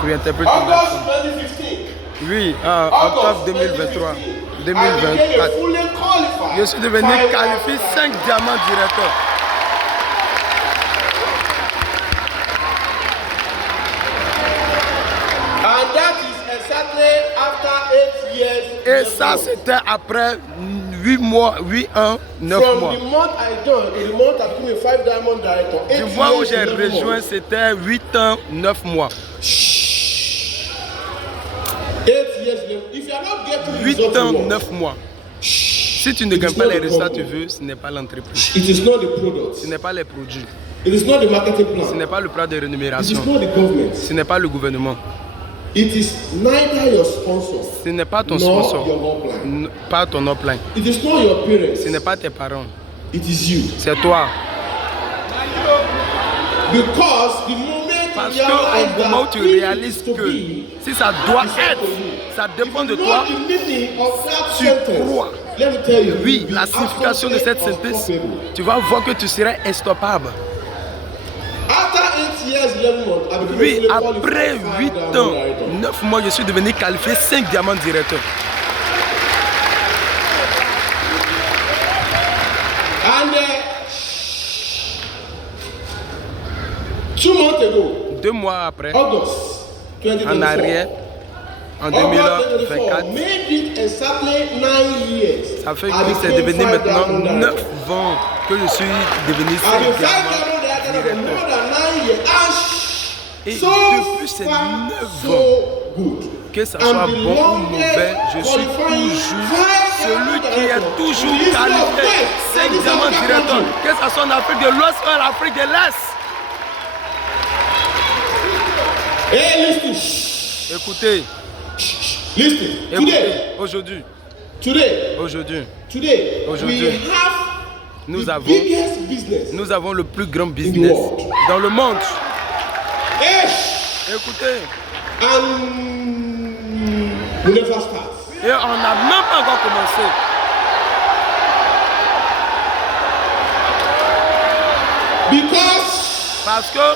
pour interpréter ton August 2015. Oui, octobre 2023, 2024. Je suis devenu qualifié 5 diamants directeurs. And that is exactly after 8 years. Et ça, c'était après 8 mois, 8 ans, 9 From mois. the month I joined to the month I became a 5 diamond director. Du mois où j'ai rejoint, c'était 8 ans, 9 mois. 8 years later. If you are not getting 8 ans, results, 9 mois. Si tu ne gagnes pas les résultats que tu veux, ce n'est pas l'entreprise. it is not the product. Ce n'est pas les produits. It is not the marketing Ce plan. n'est pas le plan de It is rémunération. not the government. Ce n'est pas le gouvernement. It is neither your sponsor Ce n'est pas ton nor sponsor. your upline. Pas ton upline. It is not your parents. Ce n'est pas tes parents. It is you. C'est toi. Because the moment Parce you realize qu'au moment où that tu it is réalises to que be, si ça doit it's up être, to you. ça dépend de If you toi. know the meaning of that Tu sentence, crois. let me tell you, Oui, you'll be la signification de cette absolutely synthèse, unstoppable. tu vas voir que tu serais instoppable. After 8 years, 11 months, I became Oui, a fully après qualified 8 diamond ans, director. 9 mois, je suis devenu qualifié 5 diamants directeurs. And 2 months ago, 2 mois après, August en 2024, arrière, en August 2024, made it exactly 9 years. ça fait I que c'est became devenu 5 maintenant diamond 9 director. ans que je suis devenu 5 I've been 5 diamants diamond director for directeurs. more than 9 years. Et And so depuis ces far, 9 so ans, good. que ça soit I'm the bon ou longest mauvais, je suis qualifying toujours 5 celui diamond qui est director toujours in the history of qualifié West 5 and East diamants African directeurs, country. que ce soit en Afrique de l'Ouest ou en Afrique de l'Est. Hey, listen. Écoutez, Listen. écoutez, aujourd'hui, Today, aujourd'hui, we Aujourd'hui, have nous the avons, biggest business. nous avons le plus grand business world. dans le monde. Hey, Écoutez, and we never start. et on n'a même pas encore commencé. Because, Parce que,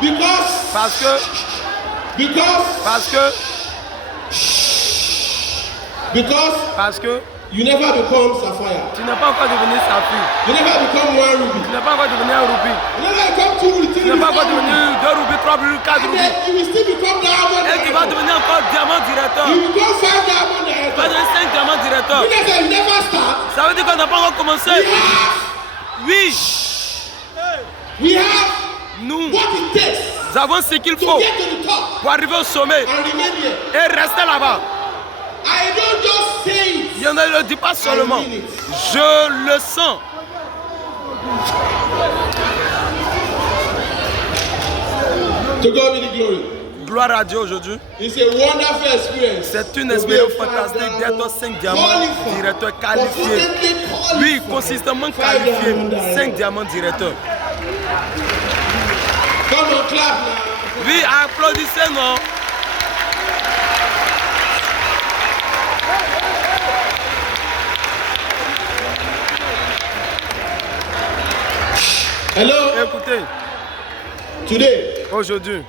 because, parce que, because, parce que, because parce que, you never become Sapphire. tu n'es pas encore devenu saphir. You never become one ruby. Tu n'es pas encore devenu un rubis. You never become two ruby, Tu three n'es ruby, pas encore four ruby. devenu 2 rubis, 3 rubis, 4 And rubis. then you will still become diamond Et tu vas director. devenir encore diamant directeur. You will become 5 diamond Tu vas director. devenir 5 diamants directeurs. You never, you never start. Ça veut dire qu'on n'a pas encore commencé. Oui, We have nous what it takes avons ce qu'il to faut get to the top pour arriver au sommet and remain here. et rester là-bas. I don't just say it. Il ne le dit pas seulement. Je le sens. To God be the glory. Gloire à Dieu aujourd'hui. It's a wonderful experience. C'est une to be expérience a fantastique five d'être diamond 5 diamants qualified, directeurs qualifiés. consistently Oui, qualified, consistamment five qualifiés. diamond 5 director. diamants directeurs. Come on, clap now. Oui, applaudissez, non? Hello. Écoutez, Today, aujourd'hui,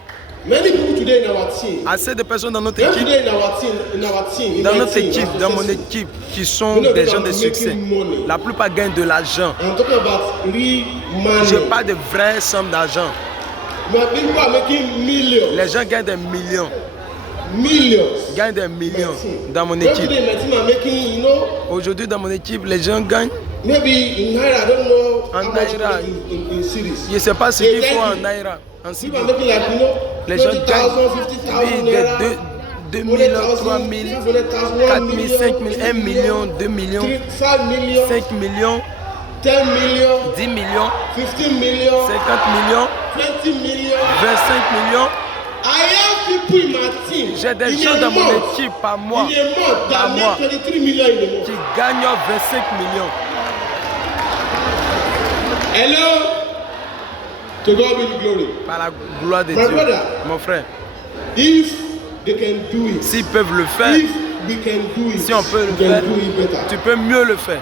many people today in our team, assez de personnes dans notre many équipe, today in our team, in dans my notre team, équipe, are dans mon successful. équipe, qui sont des gens de succès. La plupart gagnent de l'argent. I'm talking about real money. Je parle de vraies sommes d'argent. My people are making millions. Les gens gagnent des millions, Millions. gagnent des millions dans mon When équipe. today my team are making, you know, Aujourd'hui, dans mon équipe, les gens gagnent. maybe in Naira, I don't know En how much Naira. in cities. Je ne sais pas ce qu'il faut en Naira. En People Sydney. are making like, you know, Les gens 20,000, gagnent 50,000 des Naira. 2 000, 3 000, 4 000, 5 000, 1 million, 2 millions, 5 millions, 5 millions, 10 millions, 10 millions, 15 millions, 50 millions, 20 millions. 25 millions. I have people in my team. J'ai des in gens a dans mon month, équipe par mois in a month par that mois. make 23 millions in a month. qui gagnent 25 millions. Hello. To God be the glory. Par la gloire de My Dieu. brother. Mon frère, If they can do it, s'ils peuvent le faire, if we can do it, si on peut le we faire, can do it better. tu peux mieux le faire.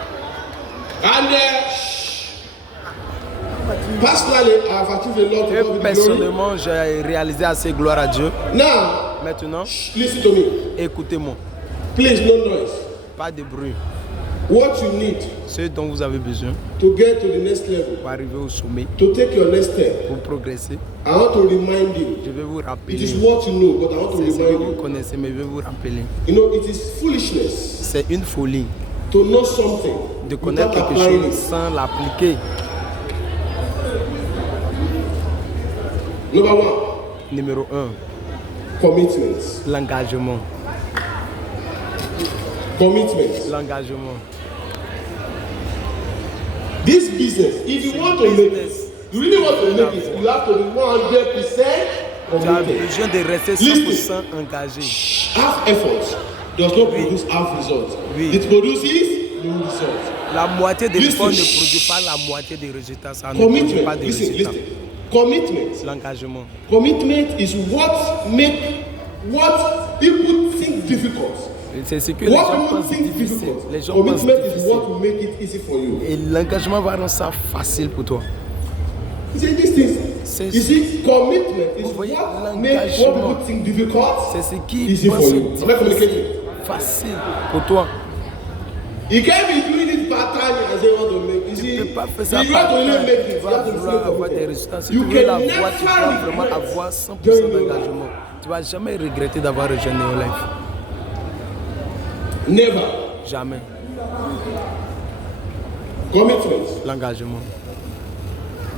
And Personally, I have achieved a lot Et of God with glory. personnellement, j'ai réalisé assez gloire à Dieu. Now, Maintenant, listen to me. écoutez-moi. Please, no noise. Pas de bruit. What you need Ce dont vous avez besoin to get to the next level, pour arriver au sommet, to take your next step, pour progresser, I want to remind you. je vais vous It is rappeler. what you know, but I want to C'est ce que remind vous you. connaissez, mais je vais vous rappeler. You know, it is foolishness C'est une folie to know something de connaître without quelque applying chose it. sans l'appliquer. Number one, Numéro 1, commitment. l'engagement. Commitment. L'engagement. This business, if you want to make it, you really want to make it, you have to be 100% Tu as committed. besoin de rester 100% engagé. Half effort does not produce half result. Oui. It produces no result. La moitié de l'effort ne Listen. produit pas la moitié des résultats. Ça ne produit pas Commitment. de Listen, résultats. listen. Commitment. L'engagement. Commitment is what people think difficult. C'est ce que les gens What people pensent think difficile. difficult. Les gens pensent Commitment is difficile. what will make it easy for you. Et l'engagement va rendre ça facile pour toi. You see, these things. C'est- You see, commitment is Vous voyez, what makes what l'engagement. people think difficult C'est ce qui easy for pense you. Am I communicating? facile pour toi. You can't be doing it part-time and say you want to make. You Tu see, ne peux pas faire ça you have to really part-time. make it. Tu You vas have to be vouloir avoir des committed. résultats. Si You tu veux can l'avoir, tu dois never vraiment regret avoir 100% doing your life. d'engagement. Tu ne vas jamais regretter d'avoir rejoint Neolife. Never. Jamais. Commitment. L'engagement.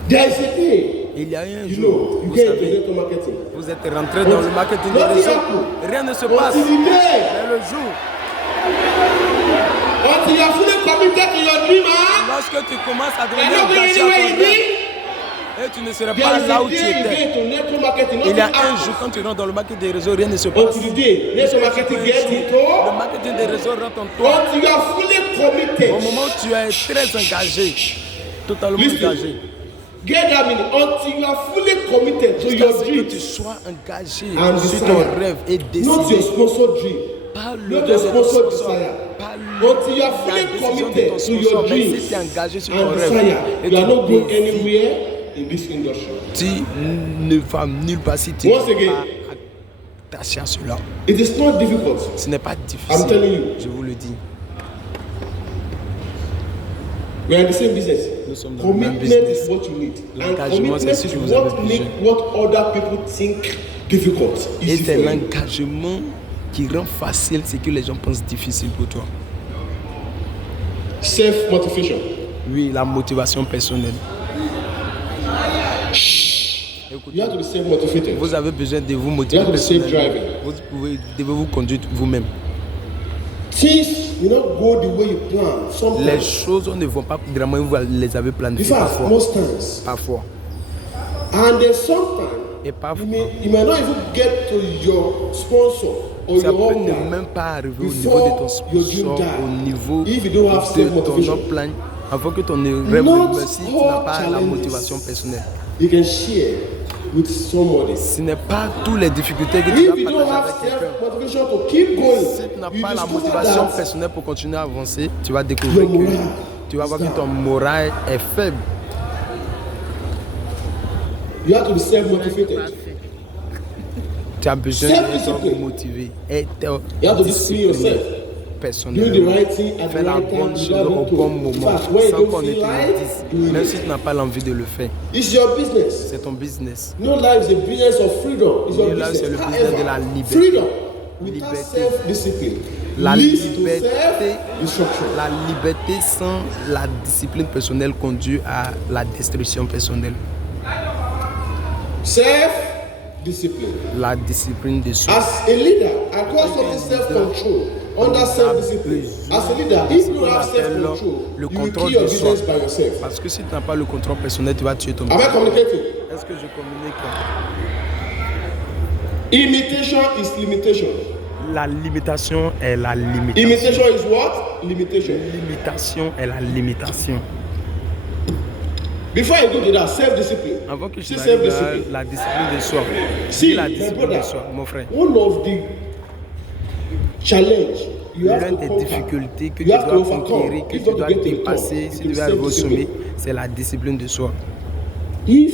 There is a day. Il y a un You jour, know, you vous get into savez, network marketing. vous êtes rentré dans le marketing des Nothing réseaux. happen. Rien ne se passe. Until the day, Mais le jour, until you are fully committed to your dream, man. lorsque tu commences à You're devenir not going engagé à anywhere ton you rêve, be. et tu ne seras There pas is là a où tu day you étais. get into network marketing. Il y a Nothing un happens. jour, quand tu rentres dans le marketing des réseaux, rien ne se passe. Until the day network marketing Un gets jour, into. le marketing des réseaux rentre en toi. Until you are fully committed. Au moment où tu es très engagé, totalement Listen. engagé, Get that meaning. Until you are fully committed to jusqu'à your ce que tu dreams. sois engagé And sur desire. ton rêve et Not your décidé. sponsor dream. Pas le Not rêve your de ton sponsor sponsor, desire. pas Until you are la fully décision de committed ton to sponsor, your mais dreams si tu es engagé sur and ton rêve desire, et you are not tu going décides, anywhere in this industry. tu ne vas nulle part si tu Once n'es again. pas attaché à cela. It is not difficult. Ce n'est pas I'm difficile, telling you. je vous le dis. We are in the same business. Nous sommes dans le même Commitment business. is what you need. And L'engagement, commitment c'est ce is que vous avez what make besoin. what other people think difficult. Et Easy c'est for you. l'engagement qui rend facile ce que les gens pensent difficile pour toi. Self-motivation. Oui, la motivation personnelle. You have to be self-motivated. Vous avez besoin de vous You motiver have to be personnellement. self-driving. Devez vous conduire vous-même. Things will not go the way you plan. Les Sometimes. choses ne vont pas vraiment où vous les avez In planifiées fact, parfois. most times. Parfois. And then sometimes Et parfois, you may not even get to your sponsor or ça your peut order ne même pas arriver au before niveau de ton your dream sponsor, die. au niveau If you don't have de ton self-motivation. plan, avant que ton rêve Not ne si tu n'as all pas la challenges motivation personnelle. you can share with somebody. Ce n'est pas toutes les difficultés que tu If you vas don't partager have avec quelqu'un. self-motivation to keep going, Si tu n'as you pas la discover motivation that personnelle pour continuer à avancer, tu vas découvrir your morale que tu vas voir is que ton down. moral est faible. you have to be self-motivated. Tu as besoin d'être Self-discipline. motivé. Être You have to discipline yourself. Do the personnellement. right thing at the Fais la right time bonne chose without au being bon told. In moment, fact, when you sans don't qu'on ne te feel le like dise. doing Même it. si tu n'as pas l'envie de le faire. It's your business. C'est ton business. No life is a business of freedom. It's your Et là, c'est business. le business de la However, liberté. freedom without Liberté. self-discipline La leads to liberté, self-destruction. la liberté sans la discipline personnelle conduit à la destruction personnelle. Self-discipline. La discipline de soi. As a leader, I call something self-control under self-discipline. As a leader, if you don't have self-control, Le you will contrôle kill your de soi. business by yourself. Parce que si tu n'as pas le contrôle personnel, tu vas tuer ton Am I business. communicating? Est-ce que je communique? Imitation is limitation. La limitation est la limitation. Imitation is what? Limitation. Limitation est la limitation. Before you go to that, self-discipline. Avant que je See n'arrive à self-discipline. la discipline de soi. See, la my discipline de brother, soi, mon frère. one of the challenge you have L'une to des conquer, difficultés que you tu have to dois overcome, conquérir, que if tu you dois want to get to the dépasser top, si it tu is veux arriver au sommet, self-discipline. c'est la discipline de soi. If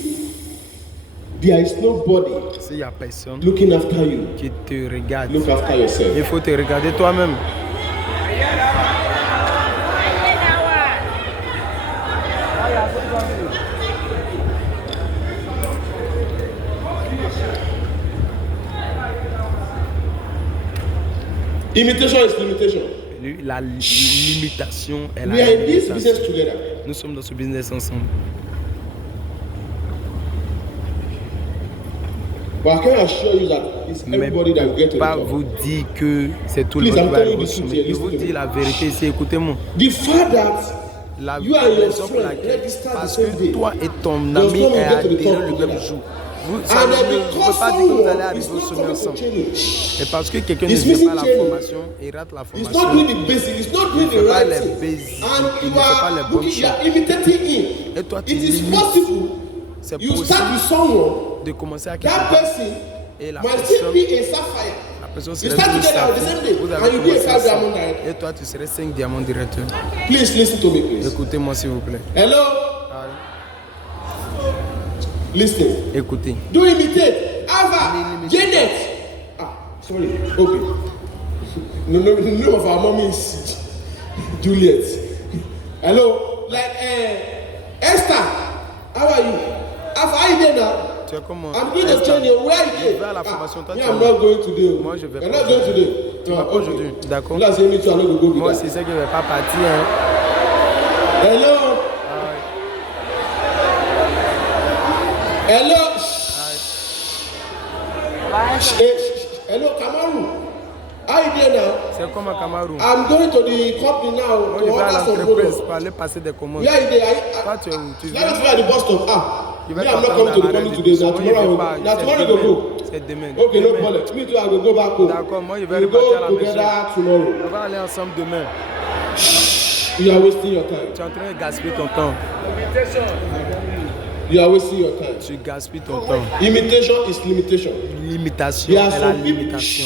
there is nobody S'il n'y a personne looking after you, qui te regarde, look after yourself. il faut te regarder toi-même. Imitation is limitation. La limitation est We la are in this limitation. business together. Nous sommes dans ce business ensemble. But I can assure you that it's Mais everybody that will get to the pas top. vous dire que c'est tout le Please, monde I'm qui va telling you arriver au the truth sommet. here, Je vous listen to dis me. la vérité ici, écoutez-moi. The fact that La you and your raison pour friend laquelle, register the parce same que day, toi et ton does ami not mean est you get to the adhéré top le même together. jour. Vous, ça And ne then veut because pas dire que vous allez someone arriver is au not sommet coming to ensemble. training, Et parce que quelqu'un ne It's vient pas à missing la training. formation, il rate la he's not formation. doing the basic, he's not doing Il the fait pas right les thing, basics, and il you ne fait pas les are bonnes looking, you are choses. imitating him. Et toi, tu It is limites. possible C'est you possible start with someone, de commencer à quelque that part. person Et la might still personne, be a sapphire. la personne You serait start plus together on the sapphire. same day, Vous and avez you be a commencé 5 ensemble. diamond director. Et toi, tu serais 5 diamants directeurs. Please listen to me, please. Écoutez-moi, s'il vous plaît. Hello, listen. Écoutez. Do imitate. Ava, Janet. Ah, sorry. Okay. No, the name of our mommy is Juliet. Hello, like Esther. How are you? Ava, how you there now? Tu es comment? I'm going to Esther, train you. Where are je you? vais à la formation. Toi, Me, tu I'm es not going today. Moi, je vais You're pas not going today. Tu vas pas aujourd'hui. D'accord. Let's say me too. I'm not going to go Moi, with c'est that. ça que je ne vais pas partir. Hein. Hello. Hello. Hello, Kamaru. How you there now? C'est comme à Cameroun. I'm going to the company now Moi, to je vais à order some l'entreprise products. pour aller passer des commandes. Yeah, you there? Toi, tu es où? Tu Let viens? us try the bus stop. Je Me, vais I'm not t'attendre coming to the à l'arrêt company du today. bus. Now Moi, je vais tomorrow, pas. now tomorrow we go. C'est demain. Okay, no Demain. problem. Me too. I will go back home. D'accord, moi, je vais We repartir à la go maison. together tomorrow. On va aller ensemble demain. You are wasting your time. Tu es en train de gaspiller ton temps. You are wasting your time. Tu gaspilles ton temps. Imitation is limitation. Limitation There are est la some people. limitation.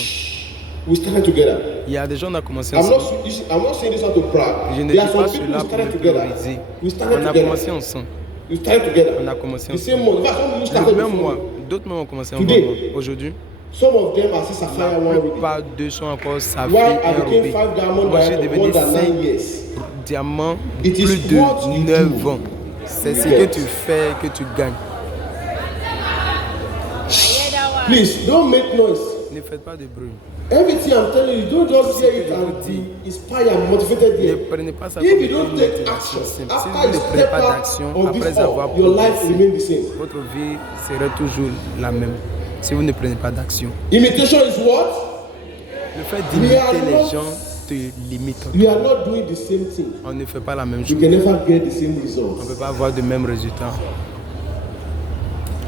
We started together. Il y a des gens qui ont commencé I'm ensemble. not saying this out of pride. Je ne There are dis some pas people cela who pour started me together. prioriser. We started On a together. commencé ensemble. We started together. On a commencé The same ensemble. month. In fact, some of you Le started même before mois. me. D'autres même ont commencé Today. ensemble. Aujourd'hui, Some of them are still Sapphire la one reading. plupart d'eux sont encore Saphir Why I et became Ruby. 5 diamond Moi, j'ai director devenu more than 9 5 years. diamants It is plus what de you 9 do. ans. C'est ce You que get. tu fais que tu gagnes. Please don't make noise. Ne faites pas de bruit. Everything I'm telling you, don't just hear it and be inspired and motivated Ne here. prenez pas ça If comme you don't une take motivation action, simple. Si after vous you ne prenez step pas out d'action of this après avoir hall, your life progressé, remain the same. votre vie serait toujours la même. Si vous ne prenez pas d'action. Imitation is what? Le fait We d'imiter are les not- gens te limite. We are not doing the same thing. On ne fait pas la même We chose. can never get the same On ne results. peut pas avoir de mêmes résultats.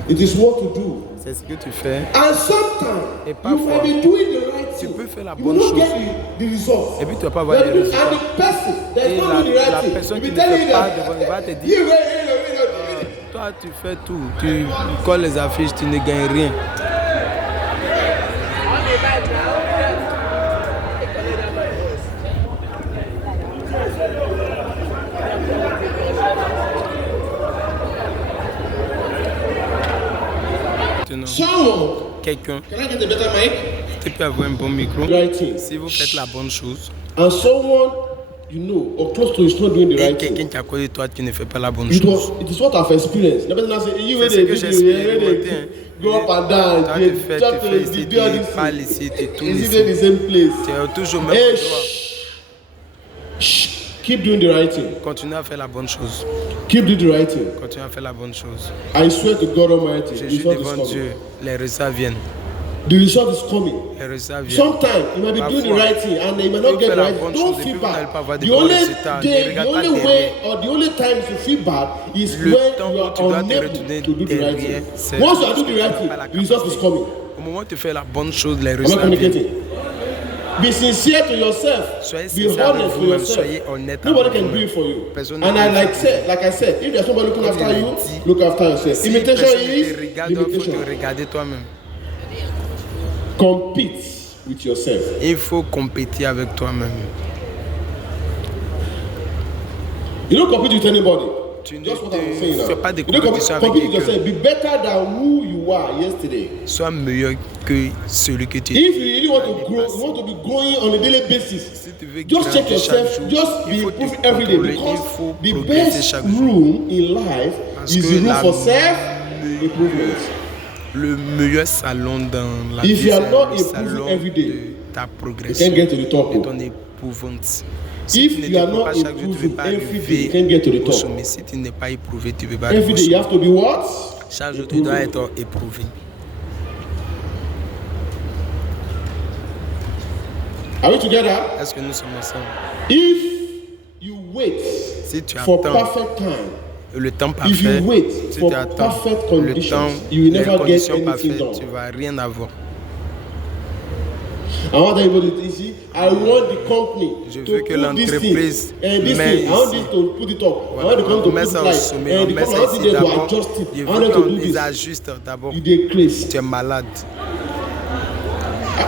It is what to do. C'est ce que tu fais. And sometimes Et you parfois, might be doing the right tu thing. peux faire la You will bonne not chose. get the results. Et puis tu vas pas avoir les And résultats. the person that is Et not doing the la right thing, personne will qui be ne telling fait you pas that. de bonne va te dire, You wait. toi tu fais tout. Tu colles les affiches, tu ne gagnes rien. Maintenant, Someone, quelqu'un can I get a better mic? qui peut avoir un bon micro, Right thing. si vous faites la bonne chose, And someone you know or close to is not doing the et right quelqu'un thing. qui est à côté de toi qui ne fait pas la bonne It chose, is what I've experienced. The person say, you C'est ce que j'ai expérimenté, hein. go up and down, toi they tu fais talk to ici, do all tu this parles thing. ici, tu tournes Is it ici, in the same place? tu es toujours au même Hey, endroit. keep doing the right thing. Continue à faire la bonne chose. Keep doing the right thing. Continue à faire la bonne chose. I swear to God Almighty, Je the suis result is devant coming. Dieu. Les résultats viennent. The result is coming. Les résultats viennent. Sometimes you might be doing the Parfois, right thing and you might tu not get fais the la right bonne thing. Don't chose et feel puis vous n'allez pas bad. avoir de The bons only résultats. Ne day, the regarde pas only derrière. way, or the only time you feel bad is Le when temps you où are tu dois te unable retourner to do the right derrière, thing. c'est Once you are parce doing que the tu right n'as thing, pas la the result is capacité. coming. Au moment où tu fais la bonne chose, les Am I résultats viennent. communicating? Be sincere to yourself. Soyez Be sincère avec honest to vous-même. yourself. Soyez honnête Nobody avec can do vous-même. it for you. Personne ne And peut I le like faire. said, if there's somebody looking Comme after je l'ai you, dit, look after yourself. Si Imitation personne ne is te regarde, il faut limitation. te regarder toi-même. Compete with yourself. Il faut compétir avec toi-même. You don't compete with anybody. Tu ne Just what te I'm saying now. fais pas des You don't compétitions avec compete with quelqu'un. yourself. Be better than who you are yesterday. Sois meilleur que celui que tu If es. you really want to grow, you want to be growing on a daily basis. Si tu veux Just check grandir chaque yourself. jour, Just il be faut te improving every day contrôler, because il faut the progresser best chaque jour. room in life Parce is que the room la for self improvement. Le meilleur salon dans la If vie, you are c'est not le improving salon every day, de ta You progression, can't get to the top. de ton épouvante. Si If tu ne you are t'éprouves not pas chaque jour, tu ne peux improving pas every day, you can't arriver get to the au top. sommet. Si tu n'es pas éprouvé, tu ne peux pas arriver Every au day you have sommet. to be what? Chaque jour, tu dois être éprouvé. Are we together? Est-ce que nous sommes ensemble? If you wait Si tu for attends perfect time, le temps if parfait, you wait si for tu attends perfect le conditions, temps, you will les never get conditions anything parfaites, done. tu ne vas rien avoir. I want everybody to see. I want the company Je to veux que put this l'entreprise thing and this met thing. I want ici. this to put it up. I Voilà, want the company on to met put ça it au like sommet, and on the met company ça I want ici them to d'abord. adjust it. Je I want veux them to do qu'on this. ajuste d'abord. You dey crazy. Tu es malade.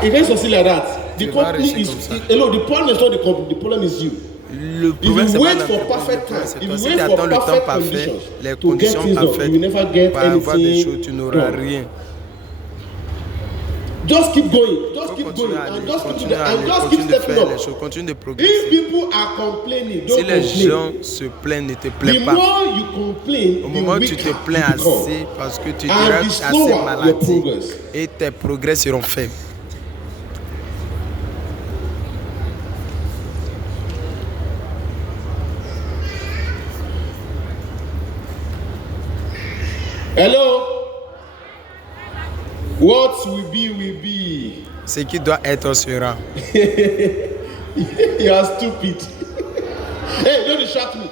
It can't succeed like that. The Tu vas company rester is comme ça. hello. The problem is not the company. The problem is you. Le If problème, you c'est pas wait for l'entreprise, perfect le time, problème, c'est if toi. you Si wait tu for attends le temps perfect parfait, conditions les to get conditions things done, parfaites, you will never get pour avoir des anything choses, tu n'auras done. rien. Just keep going. Just Faut keep continuer going à aller, and just keep continue à and aller, just keep continue de stepping faire up. les choses, continue de If progresser. people are complaining, don't Si les complain. gens se plaignent, ne te The plains pas. more you complain, Au the moment où tu te weaker plains you become. assez, parce que tu And diras the assez slower your maladie progress. et tes progrès seront faibles. Hello. What will be will be. Ce qui doit être sera. You are stupid. Hey, don't distract me.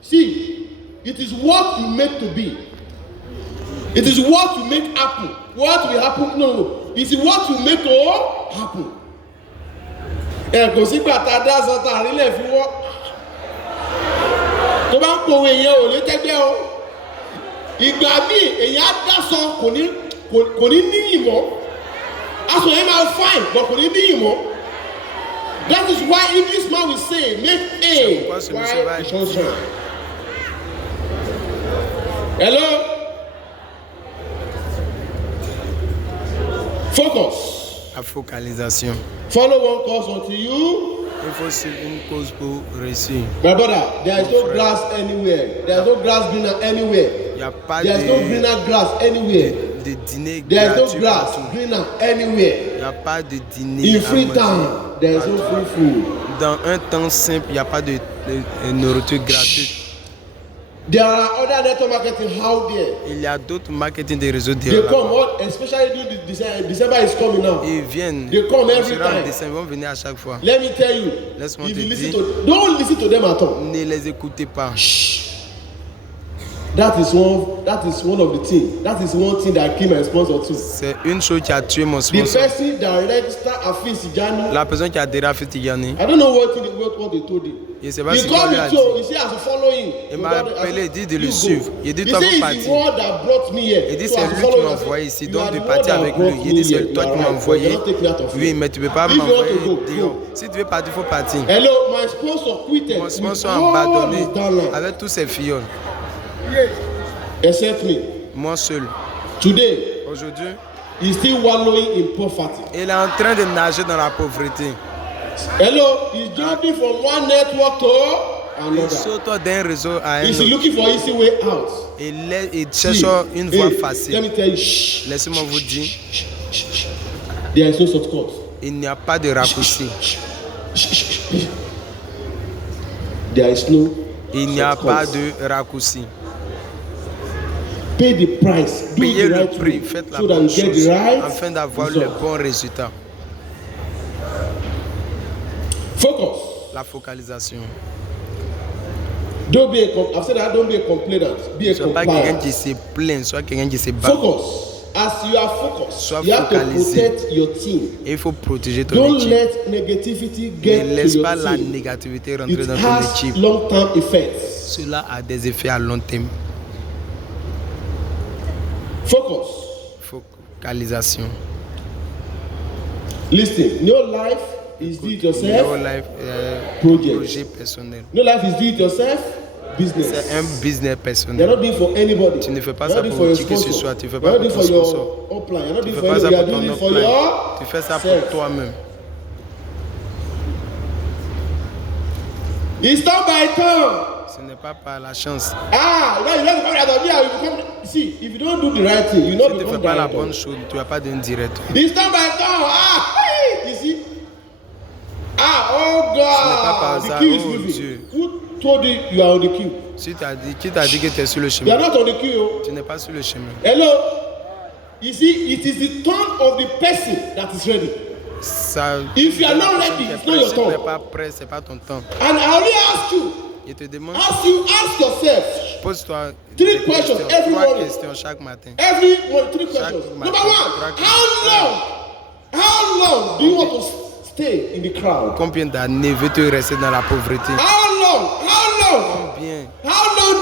See, it is what you make to be. It is what you make happen. What will happen? No. It is what you make to happen. Kò sí gbà tá a dá aṣọ tá a rí lẹ̀ fi wọ́. Tó bá ń pòwe yẹn ò lè tẹ́gbẹ́ o. Ìgbà míì èyàn á dáṣọ kò ní níyì mọ́. Aṣọ yẹn máa fine but kò ní níyì mọ́. That is why English man will say make A while it shall shine. Hello? Focus. La focalisation. Follow one course until you. Il faut suivre une cause pour réussir. My brother, there is no grass anywhere. There is no grass greener anywhere. Il n'y a pas There is no greener grass anywhere. de dîner There is no gratuit grass partout. greener anywhere. Il n'y a pas de dîner In à free manger. town, there is no free food. Dans un temps simple, il n'y a pas de nourriture gratuite. There are other network marketing out there. Il y a d'autres marketing des réseaux They derrière come, là-bas. what, especially during the December is coming now. Ils viennent. They come every Durant le time. décembre, ils vont venir à chaque fois. Let me tell you, Laisse-moi if te you listen dire. to, don't listen to them at all. Ne les écoutez pas. That is one of the things. That is one thing that killed my sponsor too. C'est une chose qui a tué mon The sponsor. person that registered Afis Tijani, La personne qui a adhéré à Fitigani. I don't know what they told him. Je ne sais pas He si on called lui me a dit. too. He said I should follow him. Il m'a appelé, il dit de le You suivre. go. Il dit He toi said faut it's partir. the one that brought me here. Il dit So c'est I lui should follow qui him. m'a I said, envoyé ici, you donc are de the partir one that avec lui. brought Il me dit c'est here. toi You qui are m'as right. envoyé. You cannot take me out of Oui, here. mais tu ne peux pas If you want m'envoyer. to go, Dehors. go. Si tu veux partir, il faut partir. Hello, my sponsor quitted. Mon sponsor a with all abandonné his downline. avec tous ses filles. Except me. Moi seul. Today, Aujourd'hui, he's still wallowing in poverty. il est en train de nager dans la pauvreté. Hello, he's jumping from one network to Il another. saute d'un réseau à un Is he autre. looking for easy way out? Il cherche une voie Hey, let facile. me tell you, shh, Laissez-moi vous dire, there is no shortcut. il n'y a pas de raccourci. There is no Il n'y a shortcut. pas de raccourci. Pay the price. Do Payez the le right prix, way faites la so that bonne you get chose the right afin d'avoir le result. bon résultat. Focus. La focalisation. Don't be I've said that. Don't be a complainant. Be a Sois pas quelqu'un compliant. qui se plaint, sois quelqu'un qui se bat. Focus. As you are focused, Sois you have to focalisé. protect your team. Et il faut protéger ton Don't équipe. let negativity Ne get laisse to pas your la team. négativité rentrer It dans ton has équipe. long-term effects. Cela a des effets à long terme. Focus. Focalisation. Listen. No life is do it No yourself life, project. projet personnel. No life is do it yourself business. C'est un business You're personnel. not doing it for anybody. Tu ne fais pas You're ça not pour doing it qui for que your ce sponsor. soit. Tu ne fais You're pas not pour doing it ton for sponsor. your upline. You're not Tu doing ne it fais for pas ça anybody. pour You're ton doing it for upline. Tu fais ça pour yourself. toi-même. It's not by turn. Ce n'est pas par la chance. Ah, now you don't become director. Yeah, you become. See, if you don't do the right thing, you Si not tu ne fais become pas la director. bonne chose, tu ne vas pas devenir directeur. It's not by turn. Ah, hey, you see. Ah, oh pas God, ça. the queue is Oh, moving. Dieu. Who told you you are on the queue? Si tu as dit, qui t'a dit que tu es sur le You are chemin? not on the queue. Oh. Tu n'es pas sur le chemin. Hello. You see, it is the turn of the person that is ready. Ça, If you are la not personne ready, qui est it's not prête. your Si tu n'es turn. pas prêt, ce n'est pas ton temps. And I only ask you, Il te demande, ask yourself, pose-toi Three des questions questions, every 3 morning. questions chaque matin. every one, 3 questions. matin, Number one, trois how long do you want to stay in the crowd? Combien d'années veux-tu rester dans la pauvreté? How long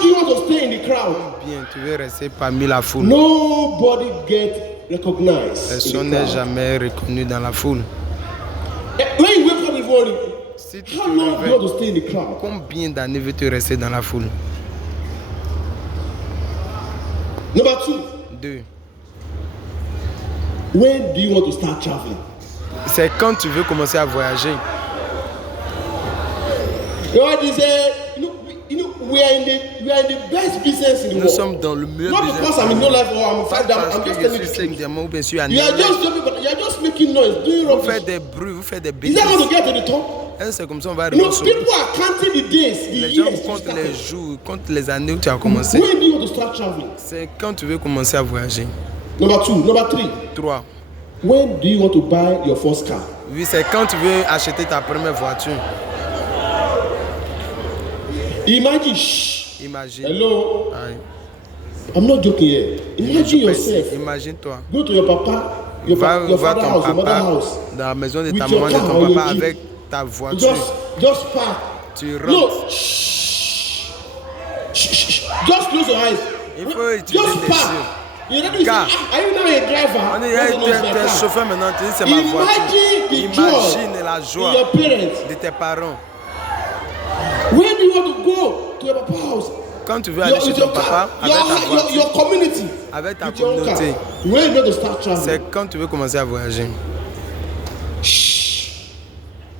do you want to stay in the crowd? Combien tu veux rester parmi la foule? Nobody get recognized. Personne in n'est the crowd. jamais reconnu dans la foule. When you wake up in the morning, Si tu how te long do you want réveilles, to stay in the crowd? combien d'années veux-tu rester dans la foule? Number 2, 2. when do you want to start traveling? C'est quand tu veux commencer à voyager. You know what they say? We are in the best business in the Nous world. sommes dans le meilleur Not business. because I'm in no life or I'm Pas five down. parce I'm que just je telling suis you. 5 diamants ou bien je suis à You are New York. just jumping, but you are just making noise, doing Vous rubbish. faites des bruits, vous faites des Is that going to bêtises. get to the top? Hein, c'est comme ça on va You arriver know, au sommet. people are counting the days, the Les gens years. you comptent started. les jours, comptent les années où tu as commencé. When do you want to start traveling? C'est quand tu veux commencer à voyager. Number 2, number 3. 3. When do you want to buy your first car? Oui, c'est quand tu veux acheter ta première voiture. Imagine. Shh. Imagine. Hello. Aïe. I'm not joking here. Imagine yourself. Imagine-toi. Go to your papa, your Va father voir house, your ton mother papa house. dans la maison de With ta your maman, de car ton or your papa Jeep. avec ta voiture. Just park. Tu No. rentres. Shh. Shh. Just close your eyes. Il faut utiliser Just les park. yeux. You know, Car- are you now a driver? On est What's the name of your t'es car? chauffeur maintenant, tu dis c'est ma voiture. Imagine the Imagine joy la in joie your parents. de tes parents. When do you want to go to your papa house? Quand tu veux aller chez With ton your papa car, avec ta voiture, your community. avec ta With your car. communauté, When you want to start traveling? c'est quand tu veux commencer à voyager. Shh.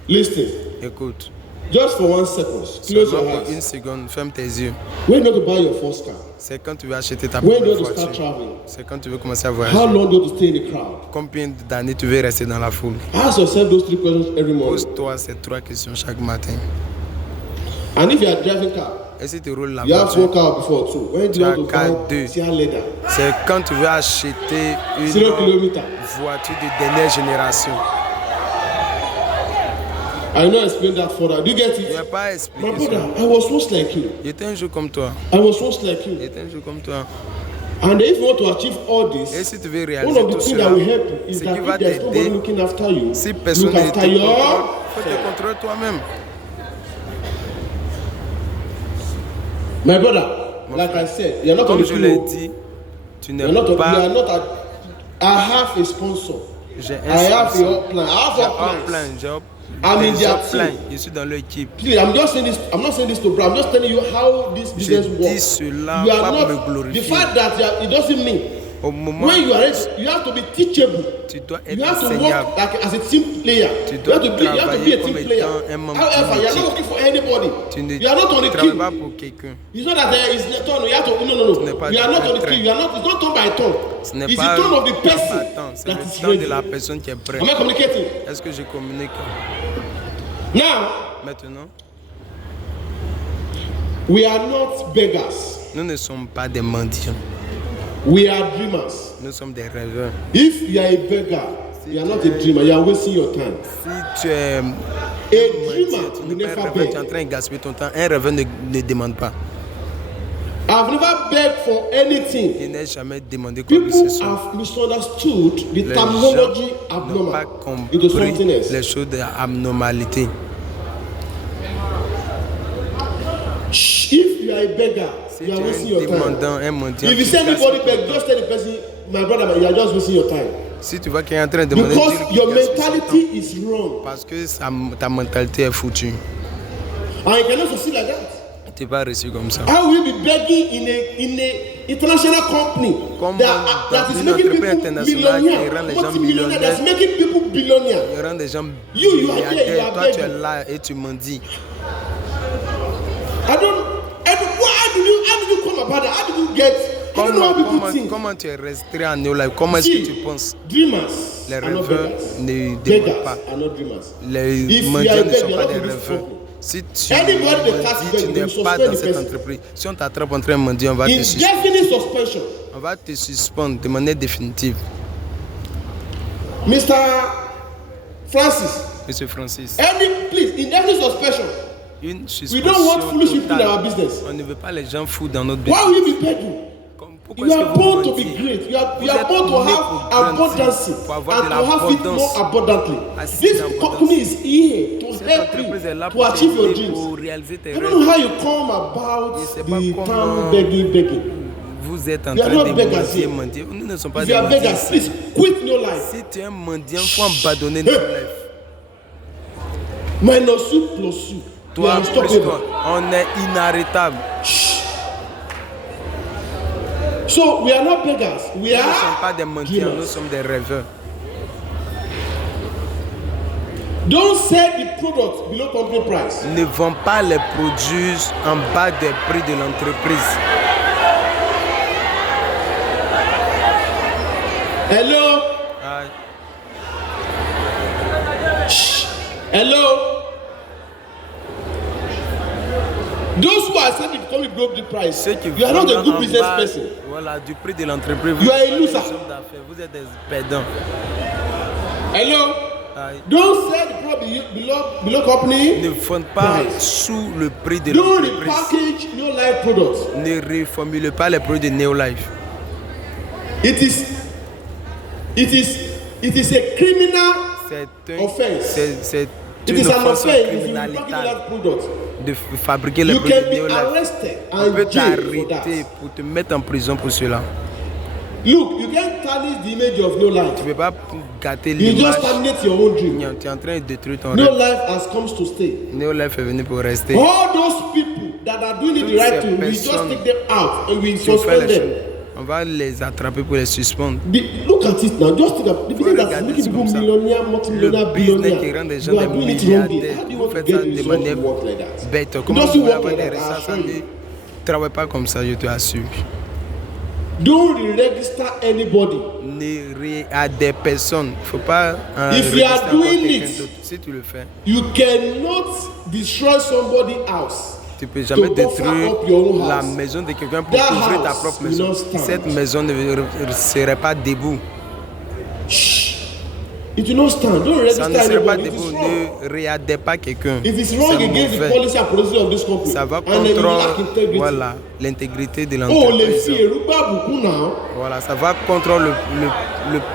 Listen. Écoute, Just for 1 second. Close seulement your pour une eyes. seconde, ferme tes yeux. When you want to buy your first car? C'est quand tu veux acheter ta When you première want to start voiture. traveling? C'est quand tu veux commencer à How voyager. long do you want to stay in the crowd? Combien d'années tu veux rester dans la foule? Ask yourself those 3 questions every morning. Pose-toi ces 3 questions chaque matin. And if you are driving car, Et si tu roules la you have voiture, one car before too. When do Tu you as want to car buy deux. Sierra leather? c'est quand tu veux acheter 0 une kilometer. voiture de dernière génération. I will not explain that further. Do you get Je ne vais it? pas My expliquer brother, ça. I was once like you. J'étais un jour comme toi. I was once like you. J'étais un jour comme toi. And if you want to achieve all Et this, si tu veux one réaliser of the tout things cela, that will help you is ce that qui va if there's nobody t'aider, looking after you, si personne look ne te after contrôle, il your. faut te contrôler toi-même. My brother, like I said, you're not on Comme the je l'ai queue. dit, tu n'es You're not. You are pas... not at. I have a sponsor. J'ai I have sponsor. a upline. I have J'ai uplines. plein, j'ai I'm in des their plein. team. Je suis dans l'équipe. Please, I'm just saying this. I'm not saying this to brag. I'm just telling you how this Je business dis works. cela You pas are pour me not. The glorifier. fact that it doesn't mean Au moment when you are ready, you have to be teachable. tu dois You être have to enseignable. work like as a team player. Tu You dois have to be a travailler team comme player. étant un membre However, you are d'équipe. not working for anybody. Tu ne You are not on the travailles queue. pas pour quelqu'un. It's not that there is a turn. You have to. No. n'est pas You are not on the train. queue. You are not. It's not turn by turn. Ce n'est It's pas the turn of the person Attends, c'est that le is temps ready. de la personne qui est prête. Am I communicating? Est-ce que je communique? Now, Maintenant, we are not beggars. nous ne sommes pas des mendiants. We are dreamers. Nous sommes des rêveurs. If you are a beggar, you are not a dreamer. You are wasting your time. Si tu es A dreamer tu will n'es pas never un rêveur, beg. tu es en train de gaspiller ton temps. Un rêveur ne demande pas. I've never begged for anything. Il n'est jamais demandé quoi que ce People soit. have misunderstood the Les terminology gens n'ont pas abnormal into compris something else. les choses d'abnormalité. If you are a beggar, Si you tu are es wasting un your time. demandant, un mendiant, If you tu see anybody gaspilles beg, ton just temps. tell the person, my brother, you are just wasting your time. Si tu vois qu'il est en train de demander, Because dis-lui qu'il your gaspille son temps. mentality is wrong. Parce que ta mentalité est foutue. And you cannot succeed like that. t'es pas reçu comme ça. How will you be begging in a international company that is making people millionaires, multimillionaires, that's making people billionaires? Il rend des gens You are there, you are toi tu es begging. là et tu mendis. I don't. And how did you come about that? How did you get? I don't know how people think. Comment tu es resté en New Life? Comment est-ce que tu penses? Dreamers Les are not rêveurs beggars. ne demandent Beggars pas. are not dreamers. Les If you are mendiants a ne beggar, sont you're pas not des in this rêveurs. company. Si tu Anybody that tax mendis, beg, tu they n'es will pas suspend dans the cette person. entreprise. Si on t'attrape en train de mendier, on va te suspendre. Indefinite suspension. On va te suspendre de manière définitive. Mr. Francis, Monsieur Francis, please, indefinite suspension. une We suspension don't want foolish people in totale. our business. On ne veut pas les gens fous dans notre Why business. will you be begging? Pourquoi You est-ce are que vous born to be mendiez? great. You are Vous born êtes to né have pour grandir, abundance pour and avoir de to have it l'abondance. more abundantly. Assez This d'abondance. company is here to Cette help entreprise est là you to pour achieve your t'aider, dreams. pour réaliser tes I don't rêves. know how you come about Je sais pas the comment- term begging. Vous êtes en We are train not de beggars here. mendier. Nous ne sommes pas If des you are mendiants. beggars, please quit your life. Si tu es un mendiant, il faut abandonner notre life. Minus you plus you. You Toi, are plus unstoppable. toi, on est inarrêtable. So we are not beggars. We Nous ne sommes pas are des mendiants, dreamers. nous sommes des rêveurs. Don't sell the product below company price. Ne vends pas les produits en bas des prix de l'entreprise. Hello? Ah, Hello? Those who are selling becoming broke the price. ceux qui You are not a vendent good en business bas, person. voilà, du prix de l'entreprise. You are a n'êtes pas des loser. hommes d'affaires, vous êtes des perdants. Hello? Ah, Don't sell the product below company. ne vendent pas Price. sous le prix de Don't l'entreprise. repackage no life products. Ne reformule pas les produits de Neolife. It is a criminal C'est offense. c'est It une is an offense offense if you criminelle repackage life products. de fabriquer les You produits can de be Neolife. arrested On and peut jailed for t'arrêter that. pour te mettre en prison pour cela. Look, you can't tarnish the image of no life. Tu ne peux pas gâter You l'image. just terminate your own dream. Tu es en train de détruire ton No rêve. life has come to stay. Neolife est venu pour rester. All those people that are doing it the Toutes right ces way, we just personnes take them out and we qui ont fait suspend les them. choses, on va les attraper pour les suspendre. Look at it now. Just think of the business that's regarder making ça people comme ça. millionaire, Le multimillionaire, business qui rend des billionaire. gens You are des doing it wrongly. milliardaires. How do you Vous want to faites get ça the de result manière to work like that? bête. It Comment vous doesn't pouvez work avoir like des that, I résultats assure sans you. travaille pas comme ça, je te assure. Don't re-register anybody. Ne à des personnes. Il ne faut pas If you are enregistrer encore doing quelqu'un it, d'autre. Si tu le fais, You cannot destroy somebody's house. tu ne peux jamais To cover détruire up your own la house. maison de quelqu'un pour That couvrir ta house propre will maison. not stand. Cette maison ne serait pas debout. It will not stand. Don't Ça ne register serait pas anybody. It debout. is wrong. Ne regardez pas quelqu'un. It is wrong C'est against the mauvais. policy and policy of this company. Ça va And then you lack contre integrity. voilà, l'intégrité de Oh, les l'entreprise. filles, Eruba beaucoup now. Voilà, ça va contre le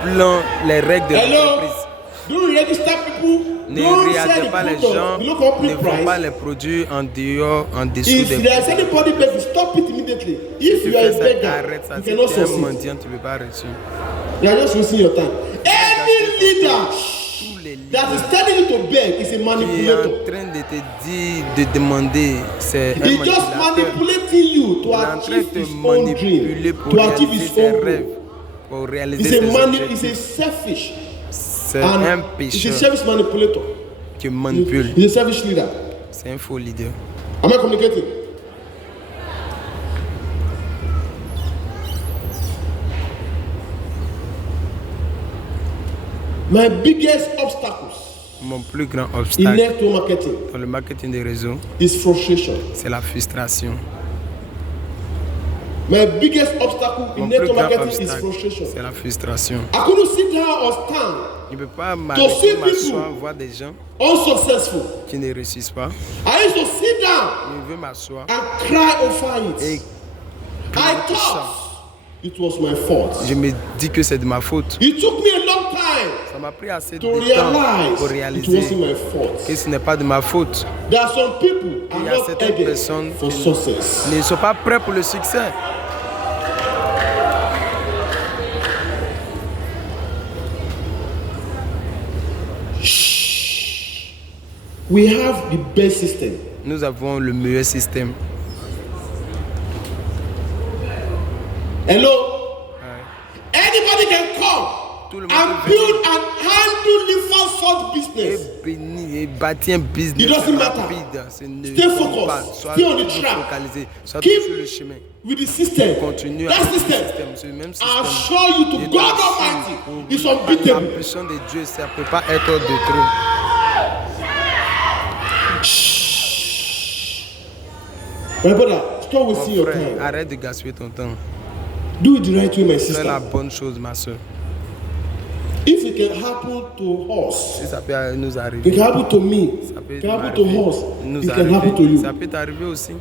plan, les règles de Hello? l'entreprise. Don't register people. Ne Don't regardez sell pas the les product gens, below company ne vendez pas price. les produits en dehors, en dessous If des there is prix. anybody begging, stop it immediately. If Tu you are fais a ça, beggar, arrête ça. you Si cannot tu es un succeed. mendiant, tu ne peux pas réussir. You are just wasting your time. Any leader Tous les that leaders is telling you to beg is a qui est manipulator. en train de te dire, de demander, c'est un He's just manipulateur. manipulating you to Il est en train achieve de his te own manipuler dream, pour to achieve réaliser his ses own rêves, goal. pour réaliser He's ses a objectifs. he's a selfish C'est un and he's pécheur a selfish manipulator. qui manipule. He's a selfish leader. C'est un faux leader. Am I communicating? My biggest obstacles Mon plus grand in obstacle network marketing dans le marketing des réseaux, is frustration. c'est la frustration. My biggest obstacle in Mon plus network grand marketing is obstacle, frustration. c'est la frustration. I couldn't sit down or stand Je ne peux pas see m'arrêter, people. m'asseoir, voir des gens unsuccessful. qui ne réussissent pas. I used to sit down Je veux m'asseoir and cry over et it. I thought it was my fault. je me dis que c'est de ma faute. It took me a long time Ça m'a pris assez de to temps realize pour it réaliser wasn't my fault. que ce n'est pas de ma faute. There are some people Il y are a not certaines ready personnes for qui success. ne sont pas prêts pour le succès. We have the best system. Nous avons le meilleur système. Hello? Anybody can come and build and handle liver salt business. It doesn't matter. Stay focused. Stay on the track. Keep with the system. That system. I assure you to God Almighty is unbeatable. La puissance de Dieu, ça ne peut pas être détruit. My brother, stop wasting your time. Arrête de gaspiller ton temps. Do it the right way, my Fais sister. la bonne chose, ma soeur. If it can happen to us, Si ça peut nous it arriver, can happen to me, ça peut it can happen to m'arriver, us, nous it can happen to arriver. you. Ça peut t'arriver aussi.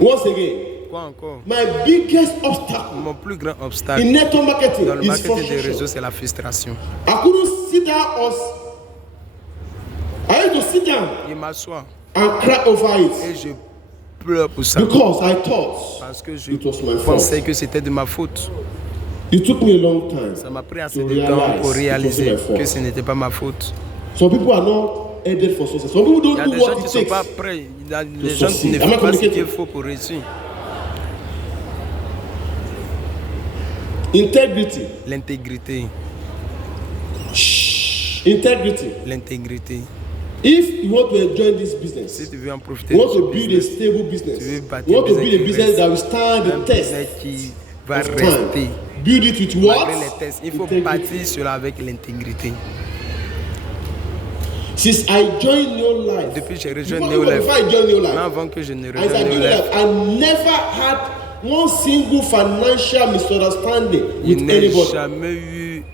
Once again, Quoi encore? my biggest obstacle Mon plus grand obstacle in network marketing dans le is marketing des frustration. réseaux, c'est la frustration. I couldn't sit down or I had to sit down Il m'assoit and cry over et it je pleure pour ça. because I thought Parce que je it was my pensais fault. que c'était de ma faute. It took me a long time. Ça m'a pris assez To de temps pour realize it réaliser was my fault. que ce n'était pas ma faute. Some people are not headed for success. Some people Il y don't a do des gens what qui ne it sont pas takes. prêts. Il y a des gens qui succeed. ne Am I font pas ce qu'il communicating? faut pour réussir. Integrity. L'intégrité. Integrity. L'intégrité. If you want to enjoy this business, Si tu veux en profiter you de want ce to build a business, stable business, tu veux you bâtir want to un build a business business that will stand un the test business qui va of rester time. Build it with what? malgré les tests. Il faut Integrity. bâtir cela avec l'intégrité. Since I joined New Life, Depuis que j'ai rejoint before Neolife, I joined New mais Life, avant que je ne as I rejoigne joined New Neolife, Life, I never had one single financial misunderstanding je with n'ai anybody. jamais eu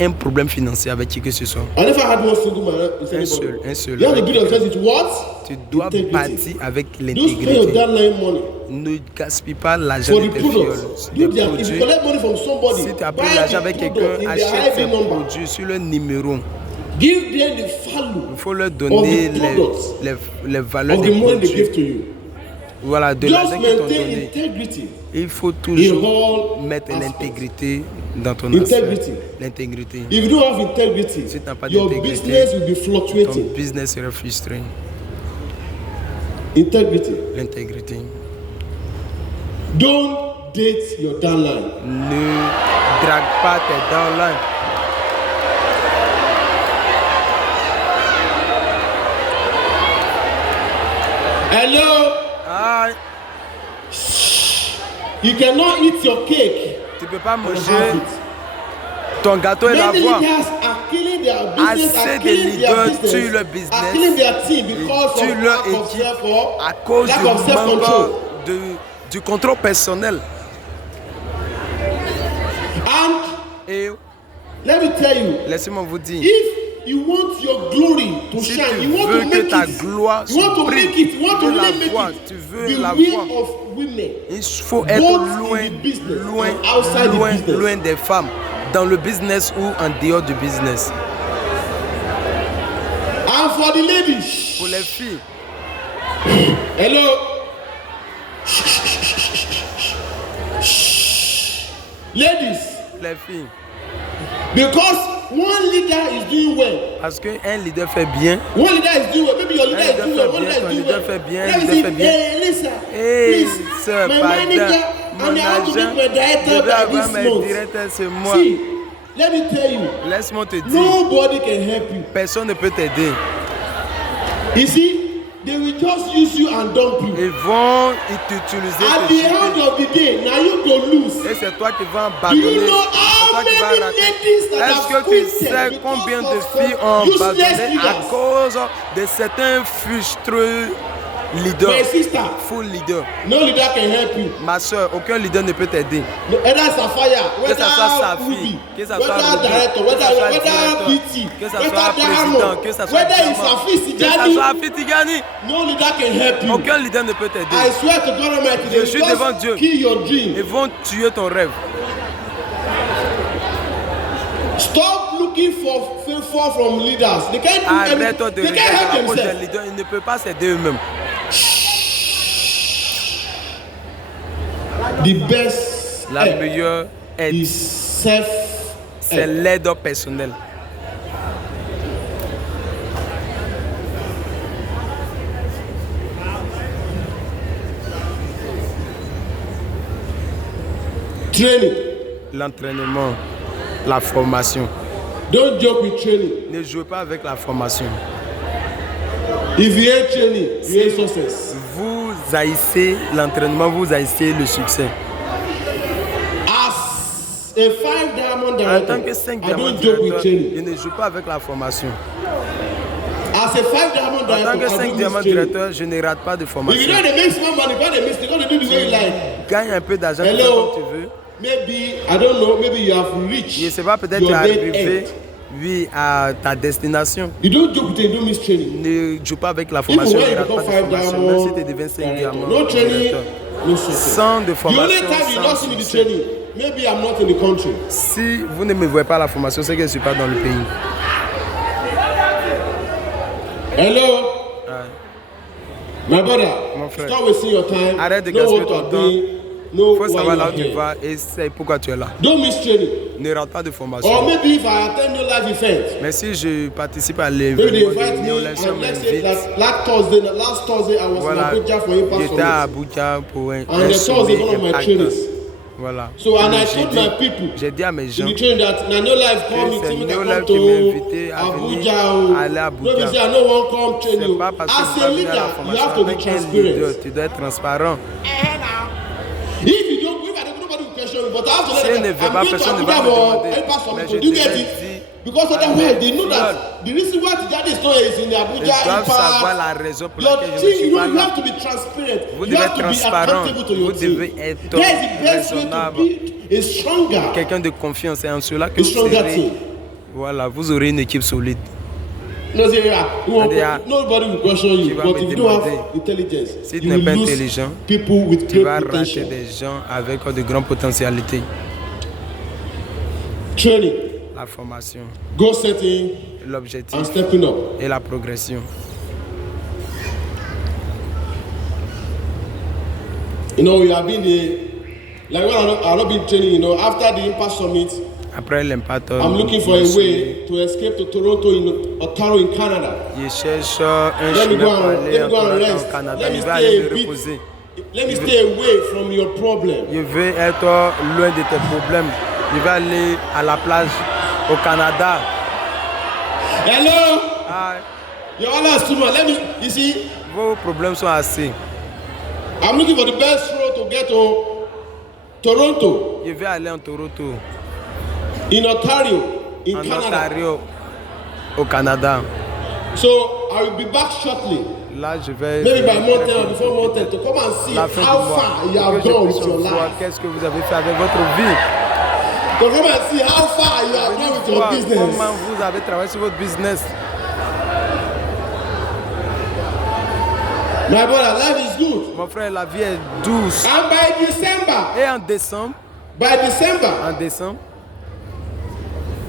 un problème financier avec qui que ce soit. I never had one single man with Un seul, anybody. un seul. You have to build yourself with what? Tu dois Integrity. bâtir avec Don't spend your l'intégrité. downline money Ne gaspille pas l'argent for de the tes products. fioles, Do des their, if you produits. collect money from somebody, Si tu as buy pris l'argent the avec product quelqu'un, in their achète ces ID number. produits sur le numéro. Give them the value Il faut leur of donner the products, les valeurs of des the money they produits. give to you. Voilà, de Just l'argent qu'ils t'ont maintain donné. integrity. Il faut In toujours all mettre aspects. l'intégrité dans ton Integrity. affaire. L'intégrité. If you don't have integrity, Si tu n'as pas your d'intégrité, business will be Ton fluctuating. business sera frustré. Integrity. L'intégrité. Don't date your downline. Ne drague pas tes downlines. Hello? Ah, You cannot eat your cake tu peux pas and have manger it. ton gâteau et Many l'avoir. leaders are killing their business, Assez are de killing their leaders business, tuent leur are business, killing their team because tuent of leur lack of équipe self- à cause lack du of self-control. manque du contrôle personnel. And Et let me tell you, laissez-moi vous dire, if you want your glory to si shine, tu you want veux to que make ta it, gloire you want to brille, make it, you want tu to veux really la make voir, it, tu veux la the will voir. of women. Il faut être Both in loin, the business loin, and outside the loin, business. loin des femmes, dans le business ou en dehors du business. And for the ladies, Pour les filles, hello, ladies, les filles, because one leader is doing well. parce qu'un leader fait bien, One leader is doing well. Maybe your leader is doing well. One leader ton is doing leader well. fait bien, Let me leader see. fait bien. Hey, Lisa, Hey, please, sir, my pardon, manager, mon and I have to agent, make my je director vais by avoir this mes month. directeurs ce mois. See, let me tell you, Laisse-moi te dire, nobody can help you. personne ne peut t'aider. You see, they will just use you and dump you. Ils vont t'utiliser, At te the end jeter. of the day, now you go lose. Et c'est toi qui vas Do abandonner. you know C'est how toi qui vas many rater. ladies that Est-ce have que tu quitted sais because combien de of filles ont useless abandonné à leaders? cause de certains frustrés My leaders, sister, full leaders? no leader can help you. Ma soeur, aucun leader ne peut t'aider. Whether Sapphire, Que ça soit sa whether fille, Ruby, que ça soit whether Ruby, director, que ça soit whether directeur, BT, que ça whether soit président, Diamond, que ça soit whether it's diamant, Safi que ça Sidani, soit Fitigani, no leader can help you. aucun leader ne peut I t'aider. swear to God Almighty, they Je suis will devant just Dieu. kill your dream. Ils vont tuer ton rêve. Stop looking for favor from leaders. They can't do anything. Arrête de They can't help regarder la cause des themselves. leaders. Ils ne peuvent pas s'aider eux-mêmes. The best La help meilleure aide, is self. c'est l'aide personnelle. Training. L'entraînement, la formation. Don't joke with training. Ne jouez pas avec la formation. If you hate training, you hate success. Vous haïssez l'entraînement, vous haïssez le succès. As a 5 diamond En director, tant que 5 I diamants don't joke with directeur, training. je ne joue pas avec la formation. As a 5 diamond En tant director, que I 5 don't diamants miss training. directeur, je ne rate pas de If you formation. know they make small money, they miss, they're going to do the way you like. Gagne un peu d'argent comme Hello. tu veux. Maybe, I don't know, maybe you have reached Je ne sais pas, peut-être your tu es dead arrivé end. oui, à ta destination. You don't joke with it, you don't miss training. Ne joue pas avec la Even formation, when ne you rate pas become de 5 formation, diamond même si tu deviens 5 director, diamants no training, directeur. no success. Sans de The only formation, time you sans not see me the succès. training, maybe I'm not in the country. Si vous ne me voyez pas à la formation, c'est que je ne suis pas dans le pays. Hello, Ouais. my brother. Mon frère. Stop wasting your time. Arrête de Know gaspiller what ton you're temps. doing. Know Il faut why savoir là you're où tu here. vas et c'est pourquoi tu es là. Don't miss training. Ne rate pas de Or formation. maybe if I attend your live event, Mais si je participe à maybe they l'événement invite de me, Néolation and let's say m'invite, that last Thursday I was voilà, in Abuja for Impact j'étais à Summit. Abuja pour un And the Thursday is one of my Impact. trainers. Voilà. So and I J'ai told dit- my people J'ai dit à mes in gens, the training that na no life call me, c'est tell me No to Life come qui m'a to invité à venir Abuja. aller à No be Abuja. say I no wan come train C'est you. pas parce que As tu a vas venir à la leader, you formation have to be avec un leader, transparent. tu dois être transparent. If I don't nobody will question me, but I have to Si let elle ne them. veut I'm pas, going to personne ne Abuja va me for demander. Impact Mais Summit. je Do you te get l'ai it? dit. Because otherwise they know that the reason why Tijani is not here is in the Abuja Ils doivent savoir Impact. la raison pour Your laquelle je ne team, suis you pas know, you là. have to be transparent. Vous You devez have être to be transparent. accountable to your Vous team. devez être That is the best way raisonnable. to build a stronger. Quelqu'un de confiance, c'est en cela que A vous stronger serez. team. Voilà, vous aurez une équipe solide. No, say, yeah, nobody will question Tu you, vas but me if you don't have demander. intelligence, Si tu you n'es will pas lose intelligent, people with Tu vas great rater potential. des gens avec de grandes potentialités. Training, La formation, goal setting, l'objectif and stepping up. et la progression. You know, we have been the like when I not been training. You know, after the Impact Summit, Après l'impact, I'm looking for a way to escape to Toronto in Ontario in Canada. je cherche un Let me chemin go pour and aller let me go and au rest. Canada. Let me Je vais aller stay a me bit. reposer. Let me stay away from your problem. Je veux être loin de tes problèmes. Je vais aller à la plage au Canada. Hello, Ah, your Allah is too much. Let me. You see, vos problèmes sont assez. I'm looking for the best road to get to Toronto, Je vais aller en Toronto, in Ontario, in en Canada. Ontario, au Canada. So I will be back shortly, Là, je vais. maybe by mountain or before mountain, to come and see La fin how du mois. far you Que have je gone puisse with your voir life. qu'est-ce que vous avez fait avec votre vie. To come and see how far you have gone with your Voir business. comment vous avez travaillé sur votre business. My brother, life is good. Mon frère, la vie est douce. And by December, Et en décembre, by December,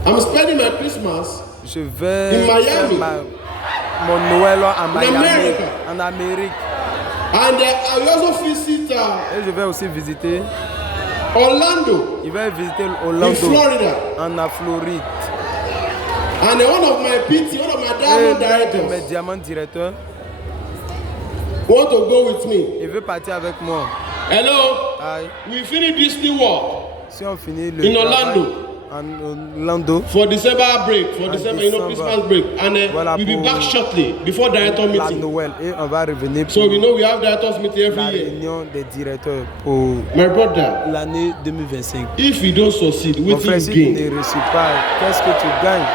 I'm spending my Christmas je vais In Miami. faire mon Noël à Miami, America. en Amérique. and I will also visit Et je vais aussi visiter, Orlando je vais visiter in Orlando, Florida. en Floride. And one of my PT, one of my Et diamond l'un de mes directors diamants directeurs, want to go with me. il veut partir avec moi. Hello, Aïe. we finish Disney World Si on finit le in travail Orlando en Orlando, for December break, for December, you know, December. Christmas break. And Voilà we'll be pour back shortly before director la meeting. Noël, et on va revenir So pour we know we have directors meeting la every year. réunion des directeurs pour My brother, l'année 2025. if you don't succeed, Mon what frère, you si tu gain? ne réussis pas, qu'est-ce que tu gagnes?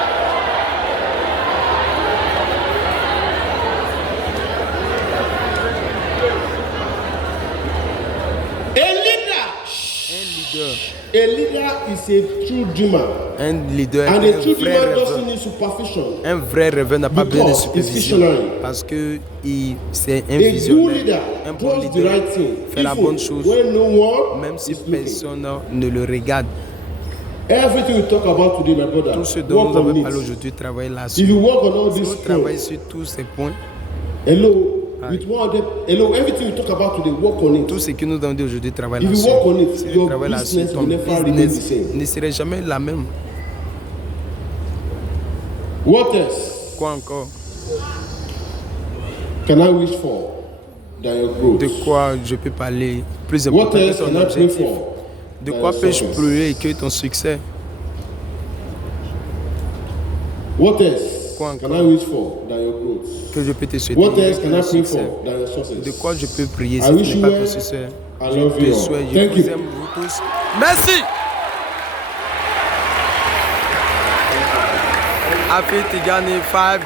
A leader is a true dreamer. Un leader And est a un true vrai dreamer doesn't rêveur. need supervision. Un vrai rêveur n'a pas besoin de Because it's supervision. visionary. Parce que c'est un A good visionnaire. leader Un bon does the leader right thing. fait la Even bonne chose. when no one Même si is looking. personne ne le regarde. Everything we talk about today, my brother, Tout ce dont work nous avons on parlé it. aujourd'hui, travaillez If là-dessus. you work on all Si these vous travaillez points, sur tous ces points, with one of them, everything we talk about today, work on tout it. ce que nous avons dit aujourd'hui, travaillez If you là-dessus. work on it, Si tu your travailles là-dessus, business ton will never remain the business same. ne serait jamais la même. What else Quoi encore? can I wish for than your growth? De quoi je peux parler? Plus What important que else ton can I pray objectif. for De quoi peux-je prier que ton succès? What else Quoi can encore? I wish for than your growth? Que je peux te souhaiter? What else can I ton pray succès. for than your success? De quoi je peux prier I si wish ce you n'est pas well. ton succès? I Je love te you. souhaite, je Thank vous you. aime vous tous. Merci! Happy Tigani 5.